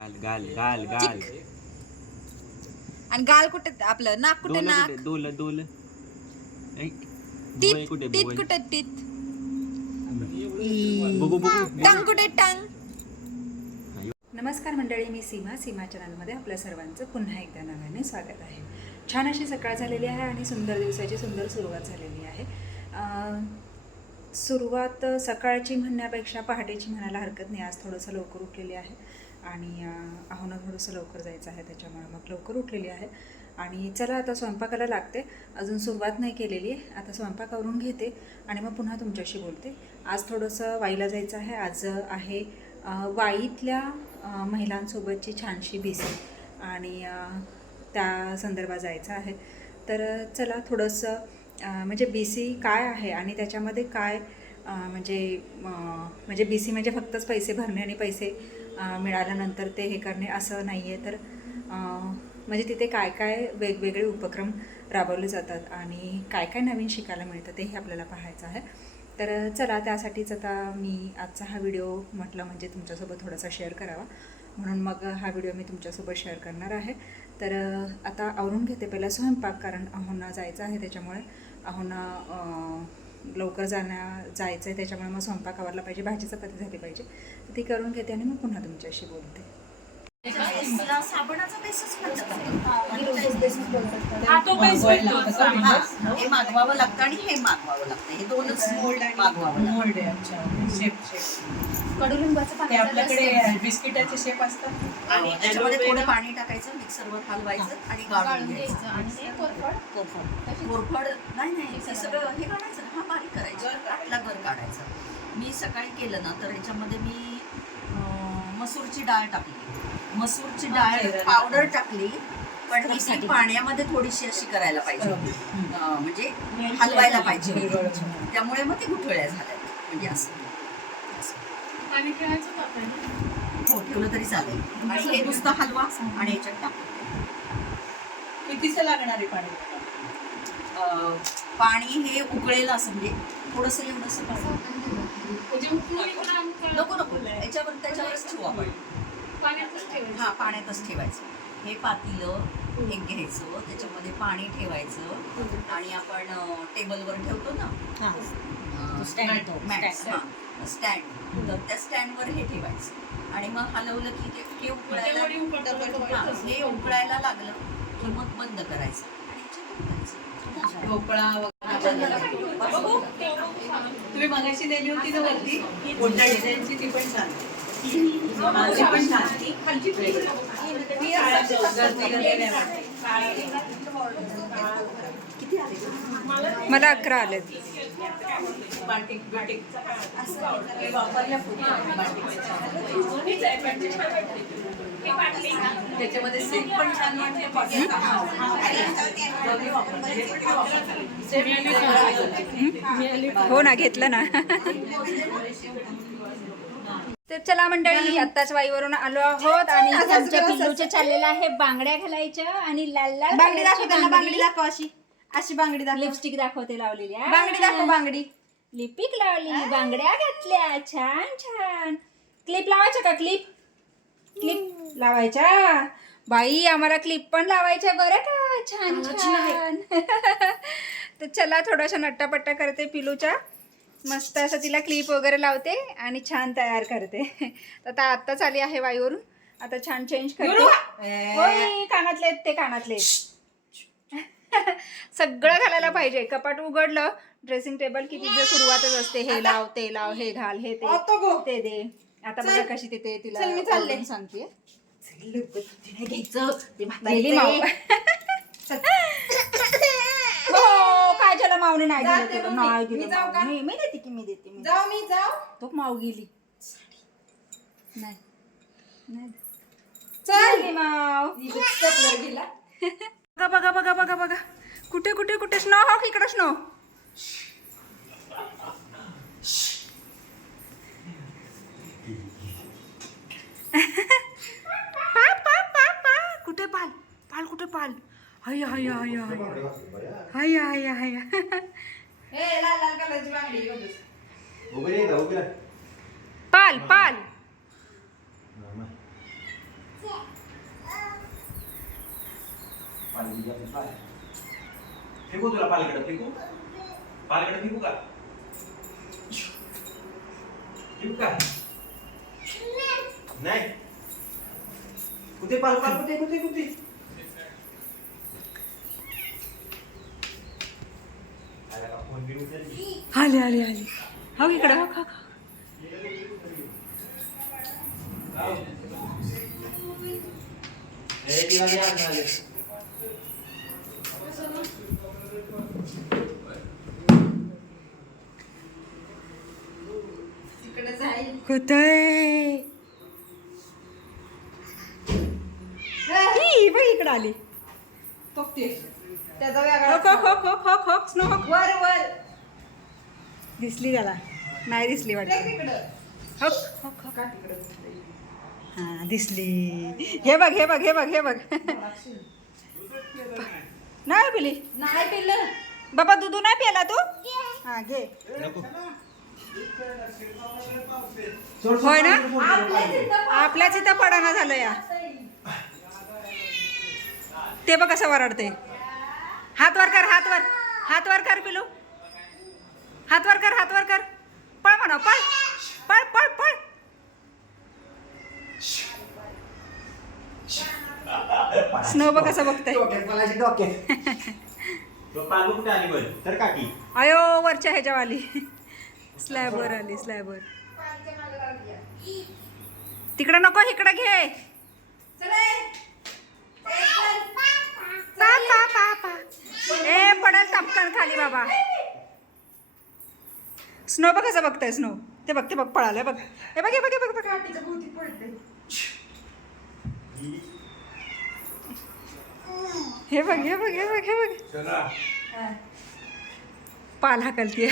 गाल गाल गाल गाल आणि गाल कुठे आपलं नाक कुठे नाक डोल डोल टीत कुठे टीत कुठे टीत बघू बघू टंग कुठे टंग. नमस्कार मंडळी, मी सीमा चॅनलमध्ये आपल्या सर्वांचं पुन्हा एकदा नव्याने स्वागत आहे. छान अशी सकाळ झालेली आहे आणि सुंदर दिवसाची सुंदर सुरुवात झालेली आहे. सुरुवात सकाळची म्हणण्यापेक्षा पहाटेची म्हणायला हरकत नाही. आज थोडंसं लवकर उठलेली आहे आणि आहोना थोडंसं लवकर जायचं आहे, त्याच्यामुळे मग लवकर उठलेली आहे. आणि चला आता स्वयंपाकाला लागते. अजून सुरुवात नाही केलेली आहे. आता स्वयंपाक करून घेते आणि मग पुन्हा तुमच्याशी बोलते. आज थोडंसं वाईला जायचं आहे. आज आहे वाईतल्या महिलांसोबतची छानशी बीसी आणि त्या संदर्भात जायचं आहे. तर चला थोडंसं म्हणजे बीसी काय आहे आणि त्याच्यामध्ये काय म्हणजे बीसी म्हणजे फक्तच पैसे भरणे आणि पैसे मिळाल्यानंतर ते हे करणे असं नाही आहे. तर म्हणजे तिथे काय काय वेगवेगळे उपक्रम राबवले जातात आणि काय काय नवीन शिकायला मिळतं तेही आपल्याला पाहायचं आहे. तर चला त्यासाठीच आता मी आजचा हा व्हिडिओ म्हटलं म्हणजे तुमच्यासोबत थोडासा शेअर करावा, म्हणून मग हा व्हिडिओ मी तुमच्यासोबत शेअर करणार आहे. तर आता आवरून घेते पहिला स्वयंपाक, कारण आहोंना जायचं आहे, त्याच्यामुळे आहोंना लवकर जायचं आहे, त्याच्यामुळे मग स्वयंपाक आवरला पाहिजे, भाजी चपाती झाली पाहिजे. तर ती करून घेते आणि मग पुन्हा तुमच्याशी बोलते. साबणाचा बेसच म्हणतात. हे मागवावं लागतं आणि हे मागवावं लागतं. हे दोनच मागवावं लागतं. कडुलिंबाचं पाणी आपल्याकडे बिस्किटाचे शेप असतात आणि त्याच्यामध्ये थोडं पाणी टाकायचं, मिक्सरवर हलवायचं आणि गाळून घ्यायचं. आणि कोरफड नाही ते सगळं हे काढायचं, हा बारीक करायचं, आतला गर काढायचा. मी सकाळी केलं ना तर याच्यामध्ये मी मसूरची डाळ टाकली, मसूरची डाळ पावडर टाकली, पण ही पाण्यामध्ये थोडीशी अशी करायला पाहिजे, म्हणजे हलवायला पाहिजे, त्यामुळे मग ते गुठळ्या झाल्या. म्हणजे असं हो ठेवलं तरी चालेल. आणि हे नुसतं हलवा आणि याच्यात टाकू. कितीचं लागणार आहे पाणी? पाणी हे उकळेल असं, म्हणजे थोडंसं एवढंसं नको त्याच्यावरच ठेवू आपण. हा पाण्यातच ठेवायचं. हे पातेलं एक घ्यायचं, त्याच्यामध्ये पाणी ठेवायचं आणि आपण टेबलवर ठेवतो ना स्टँड, तर त्या स्टँडवर हे ठेवायचं आणि मग हलवलं की ते उकळायला, हे उकळायला लागलं की मग बंद करायचं आणि भोपळा तुम्ही मगाशी नेली होती ना वरती कोणत्या डिझाईनची, ती पण छान, माझी पण छान. मला 11 आलेत. त्याच्यामध्ये सिल्क पण छान हो ना, घेतलं ना. तर चला मंडळी, आत्ताच वाईवरून आलो आहोत आणि आमच्या पिल्लूचे चाललेलं आहे बांगड्या घालायच्या आणि लाल लाल बांगडी दाखव त्यांना, बांगडी दाखव, अशी बांगडी दाखव. लिपस्टिक दाखवते लावलेली, बांगडी दाखव, बांगडी लिपिक लावली, बांगड्या घातल्या, छान छान. क्लिप लावायच्या का? क्लिप लावायच्या बाई, आम्हाला क्लिप पण लावायच्या बरं का. छान छान. तर चला थोडासा नट्टापट्टा करते पिलूच्या, मस्त असं तिला क्लिप वगैरे लावते आणि छान तयार करते. आता आत्ताच आली आहे वाईवरून, आता छान चेंज करते. होय, कानातले ते कानातले सगळं घालायला पाहिजे. कपाट उघडलं, ड्रेसिंग टेबल की तिचं सुरुवातच असते, हे लाव ते लाव, हे घाल, हे ते दे. आता बघा कशी तिथे तिला सांगते. घ्यायचं ते गेली माऊ. हो, काय झालं, माऊने नाही दिलं. मी देते की, मी देते. जाऊ तो माऊ गेली नाही चल माव. बघा बघा बघा बघा, कुठे कुठे कुठे स्नो. हो, इकडं स्नो. कुठे पाल पाल, कुठे पाल. हय हय हय हय हय हय हे लाल लाल कलरची बांगडी. पाल पाल. फेकू तुला पालीकडे फेकू पालीकडे फेकू का फेकू का नाही कुठे पाल पाल कुठे कुठे कुठे आले आले आले हो इकडे हो खा तिकडे जाईल कुठे बघ इकडे आली फक्ते त्याचा हो वेगळा हो हो हो हो स्नो हो वर वर दिसली त्याला नाही दिसली वाटत तिकडं हो हो हो का हा दिसली हे बघ हे बघ हे बघ हे बघ नाही पिली नाही पिल्लं बाबा दूध नाही प्याला तू हा घे होय ना आपल्याच इथं पडाना झालं या ते बघ कसं वरडते हात वर कर हात वर कर पिलू हात वर कर पळ म्हणा पळ पळ पळ पळ स्नो बघ कसं बघताय पाल कुठे आली बरं तर काकी अयो वरच्या ह्याच्यावर आली स्लॅबवर आली स्लॅबवर तिकडं नको इकडं घे पा पा पा पा ए पडल टपकन खाली बाबा स्नो बघ कसं बघताय स्नो ते बघ पळालं बघ हे बघ हे बघ हे बघ काठीच्या भोवती पडते हे बघ हे बघ हे बघ हे बघ पाल हाकलतीये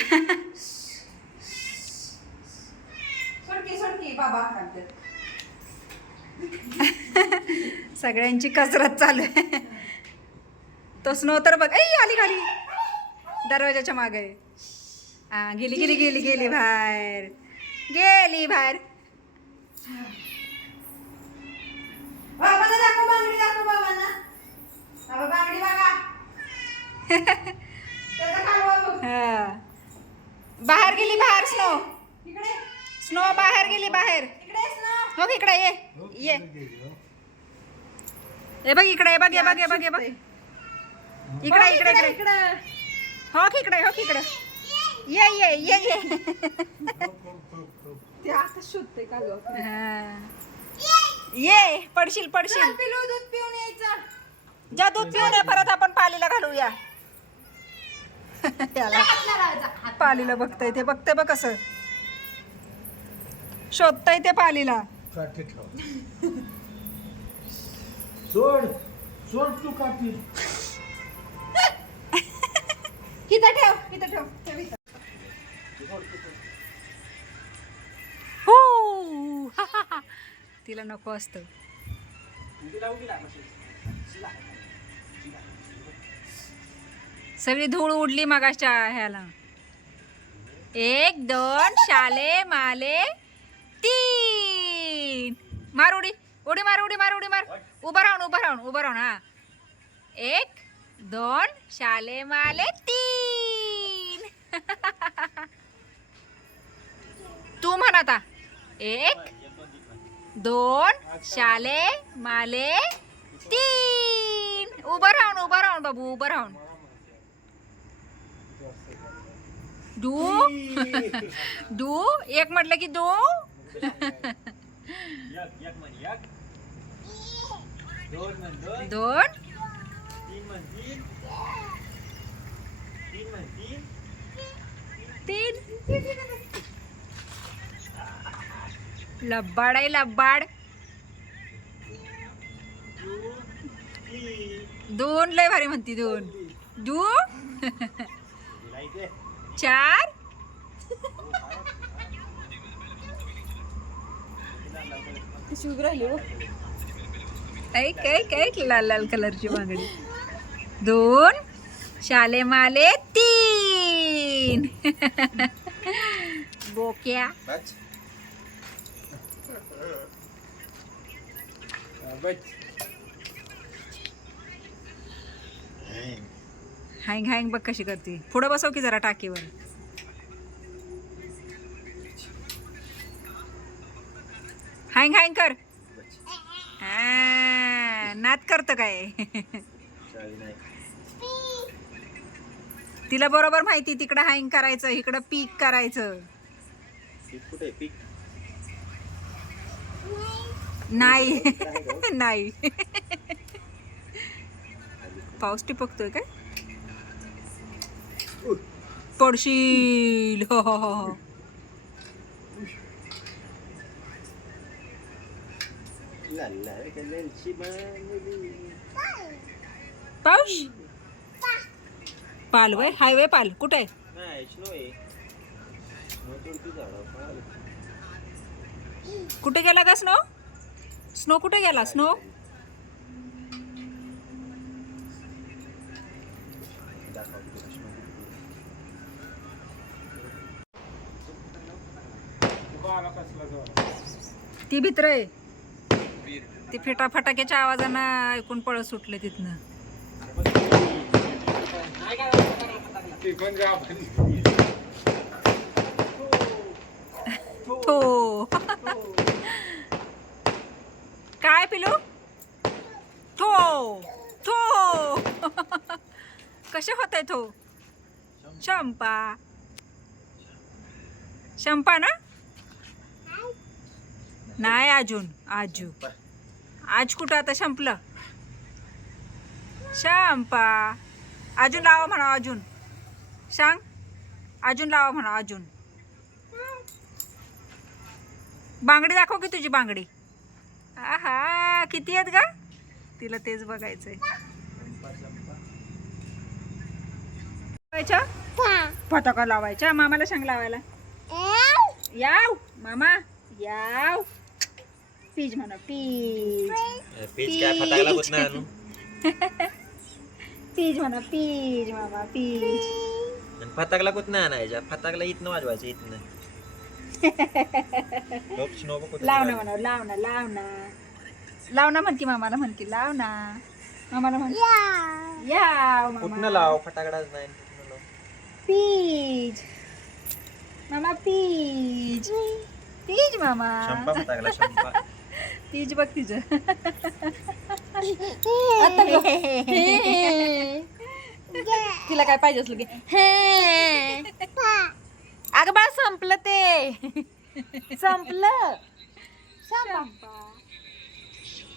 सोडकी बाबा खाते सगळ्यांची कसरत चालू आहे तो स्नो तर बघ ऐ आली खाली दरवाजाच्या मागे हा गेली बाहेर बाबांना दाखव बांगडी दाखव बाबांना बाबा बांगडी बघा त्याचा कालवा बघ हा. बाहेर गेली बाहेर स्नो इकडे स्नो बाहेर गेली बाहेर इकडेच ना हो इकडे ये हे बघ इकडे हे बघ हे बघ हे बघ हे बघ इकडे इकडे इकडे इकडं हो इकडे ये ते आता शोधते कालवा हा. ये पडशील पिलू दूध पिऊन यायचं जा दूध पिऊन ये परत आपण पालीला घालूया त्याला पालीला बघताय ते बघते बघ कसं शोधताय ते पालीला सोड तू काकी इथं ठेव इथं. हो तिला नको असतं सगळी धूळ उडली मगाच्या ह्याला 1 2 शाले माले 3 मार उडी मार उभं राहून हा 1 2 शाले माले 3 तू म्हण आता 1 2 शाले माले 3 उभं राहून बाबू उभं राहून दू एक म्हटलं की दो दोन तीन लब्बाड आहे लब्बाड दोन लय भारी म्हणती दोन दू 4 शुभ राहिली हो एक लाल लाल कलरची बांगडी 2 शाले माले 3 बोक्या हँग हँग बघ कशी करते. पुढं बसव की जरा टाकीवर. हँग हँग कर. नाद करतं काय. तिला बरोबर माहिती तिकडं हँग करायचं इकडं पीक करायचं. नाही नाही. पाऊस टिपकतोय काय. पडशील. हो हो हो हो. पाऊस पाल वय हायवे पाल कुठे कुठे गेला का स्नो. स्नो कुठे गेला स्नो. ती भित्र आहे. ती फटाक्याच्या आवाजानं ऐकून पळत सुटले तिथनं. हो काय पिलू. थो थो. कसे होत आहे थो. शंपा शंपा ना. नाही अजून आजू आज कुठं आता संपलं. शंपा अजून लावा म्हणा. अजून सांग. अजून लावा म्हणा. अजून बांगडी दाखव की तुझी बांगडी. आहा किती आहेत का. तिला तेच बघायचंय. फटाका लावायच्या. मामाला सांग लावायला. याव मामा याव. पीज म्हणा पीज. पीच काय फटाकला होत नाही आणू. पीज म्हणा पीज मामा पीज. आणि फटाकला कुठं नाही आणायच्या. फटाकला इथनं वाजवायचं इथनं. लावणा म्हणा लावणा लावणा. लावणा म्हणती मामाला म्हणती लावणा. मामाला म्हण याव कुठनं मामा. लाव फटाकडाच नाही. कुठनं लाव. पीज मामा पीज. पीज मामा. शंपा फटाकला शंपा. पीज बघ तिचं. तिला काय पाहिजे असलं की अगं बाळ संपलं ते. संपलं.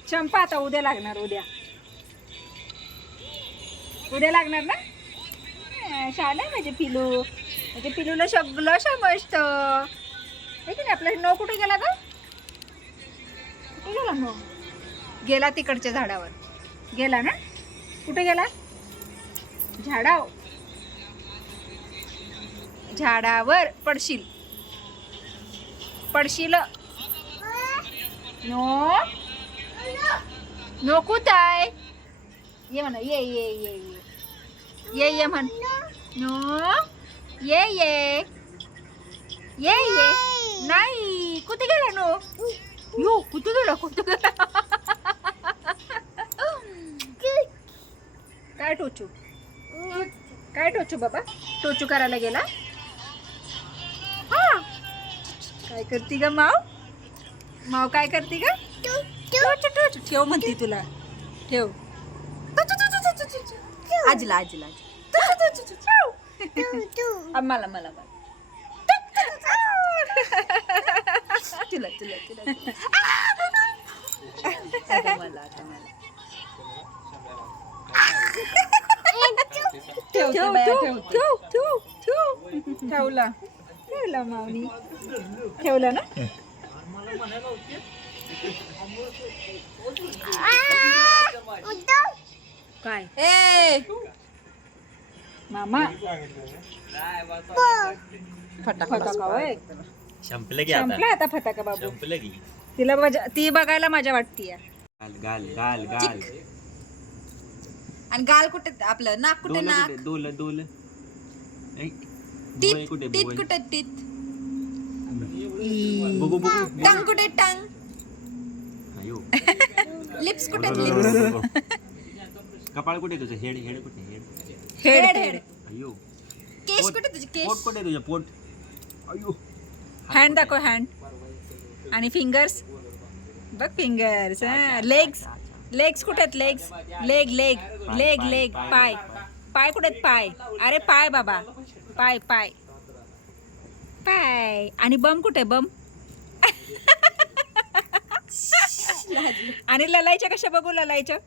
चंपा आता उद्या लागणार. उद्या लागणार ना. शाळा माझे पिलू. माझ्या पिलूला सगळं समजत. हे की नाही. आपला नो कुठे गेला का. कुठे गेला नो. गेला तिकडच्या झाडावर गेला ना. कुठे गेला. झाडावर पडशील. पडशील. नो नो कुठाय. ये म्हणा ये ये ये ये ये म्हण. नो ये ये ये ये. नाही कुठे गेला नो. यो कुठे गेला कुठे गेला. काय टोचू. काय टोचू बाबा. टोचू करायला गेला. हा काय करती ग माव. माव काय करती ग. टोचू टोचू. ठेव म्हणती तुला. ठेव. आजीला आजीला मला मला तुला तुला तुला. आता मला आता मला. ठेवला ठेवला मावनी. ठेवला ना. काय ए मामा. फटाका होय. संपलं की संपला आता. आता फटाका बाबू. संपलं की. तिला ती बघायला मजा वाटतीये. गाल गाल गाल गाल. आणि गाल कुठे आपलं नाक कुठे. नाक डोल डोल. टीत कुठे टीत कुठे टीत. बघू बघू. टंग कुठे टंग. अयो. लिप्स कुठे लिप्स. कपाळ कुठे तुझं? हेड हेड कुठे? हेड हेड हेड अयो. केस कुठे तुझे पोट केस कुठे तुझं? पोट. अयो. हँड दाखव हँड आणि फिंगर्स बघ फिंगर्स लेग्स लेग्स कुठे आहेत legs leg leg leg leg पाय पाय कुठे आहेत पाय अरे पाय बाबा पाय पाय पाय आणि बम कुठे बम आणि ललायच्या कशा बघू ललायच्या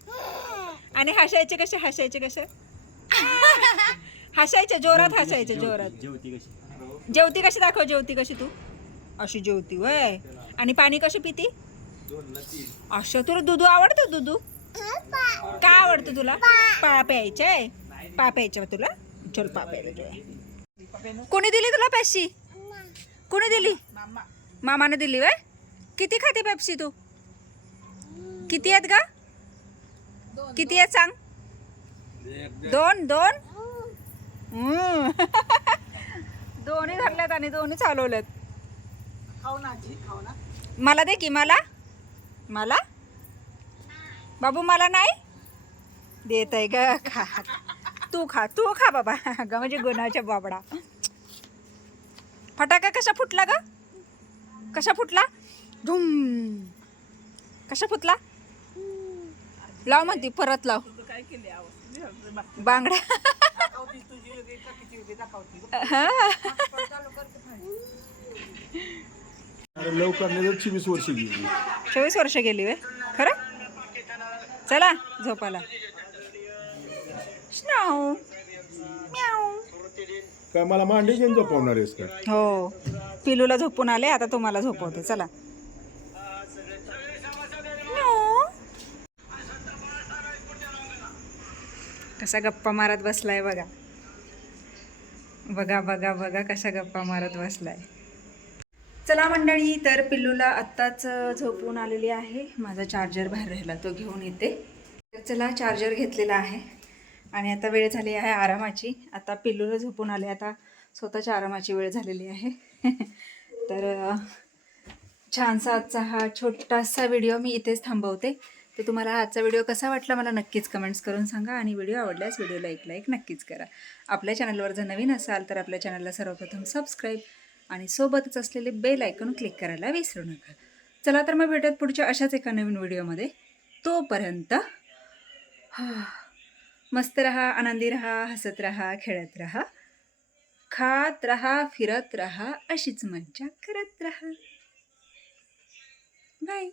आणि हसायचे कसे हसायचे जोरात हसायचे जोरात जेवती कशी? जेवती कशी दाखव जेवती कशी तू अशी जेवती वय आणि पाणी कशी पिती असं तुला दुधू आवडतं दुधू का आवडतं तुला पा प्यायचंय पा प्यायचं तुला चल पा प्यायला कोणी दिली तुला पेप्सी कोणी दिली मामाने दिली वय किती खाते पेप्सी तू किती आहेत का किती आहेत सांग 2 दोन्ही धरल्यात आणि दोन्ही चालवल्यात खाऊ ना आजी खाऊ ना. मला दे की मला मला बाबू मला नाही देत आहे ग खा तू खा बाबा ग म्हणजे गुणाच्या बाबडा फटाका कसा फुटला ग कसा फुटला धूम कसा फुटला लाव म्हणती परत लाव तुझं काय केले आवाज बांगड्या दाखवती तुझी वेगळी का किती वेगळी दाखवती. लवकर नाही तर 24 वर्ष गेली. 24 वर्ष गेली वे खरं चला झोपाला स्नाऊ म्याऊ काय मला मांडी घेऊन झोपवणार आहेस का? हो पिलूला झोपून आले आता तुम्हाला झोपवते चला कसा गप्पा मारत बसलाय बघा बघा बघा बघा कशा गप्पा मारत बसलाय चला मंडळी तर पिल्लूला आत्ताच झोपून आलेली आहे माझा चार्जर बाहेर राहिला तो घेऊन येते तर चला चार्जर घेतलेला आहे आणि आता वेळ झाली आहे आरामाची आता पिल्लूला झोपून आले आता स्वतःच्या आरामाची वेळ झालेली आहे तर छानसा आजचा हा छोटासा व्हिडिओ मी इथेच थांबवते तर तुम्हाला आजचा व्हिडिओ कसा वाटला मला नक्कीच कमेंट्स करून सांगा आणि व्हिडिओ आवडल्यास व्हिडिओला एक लाईक नक्कीच करा आपल्या चॅनलवर जर नवीन असाल तर आपल्या चॅनलला सर्वप्रथम सबस्क्राईब आणि सोबतच असलेले बेल आयकॉन क्लिक करायला विसरू नका चला तर मग भेटत पुढच्या अशाच एका नवीन व्हिडिओमध्ये तोपर्यंत मस्त रहा आनंदी रहा हसत रहा खेळत रहा खात रहा फिरत रहा अशीच मज्जा करत रहा बाय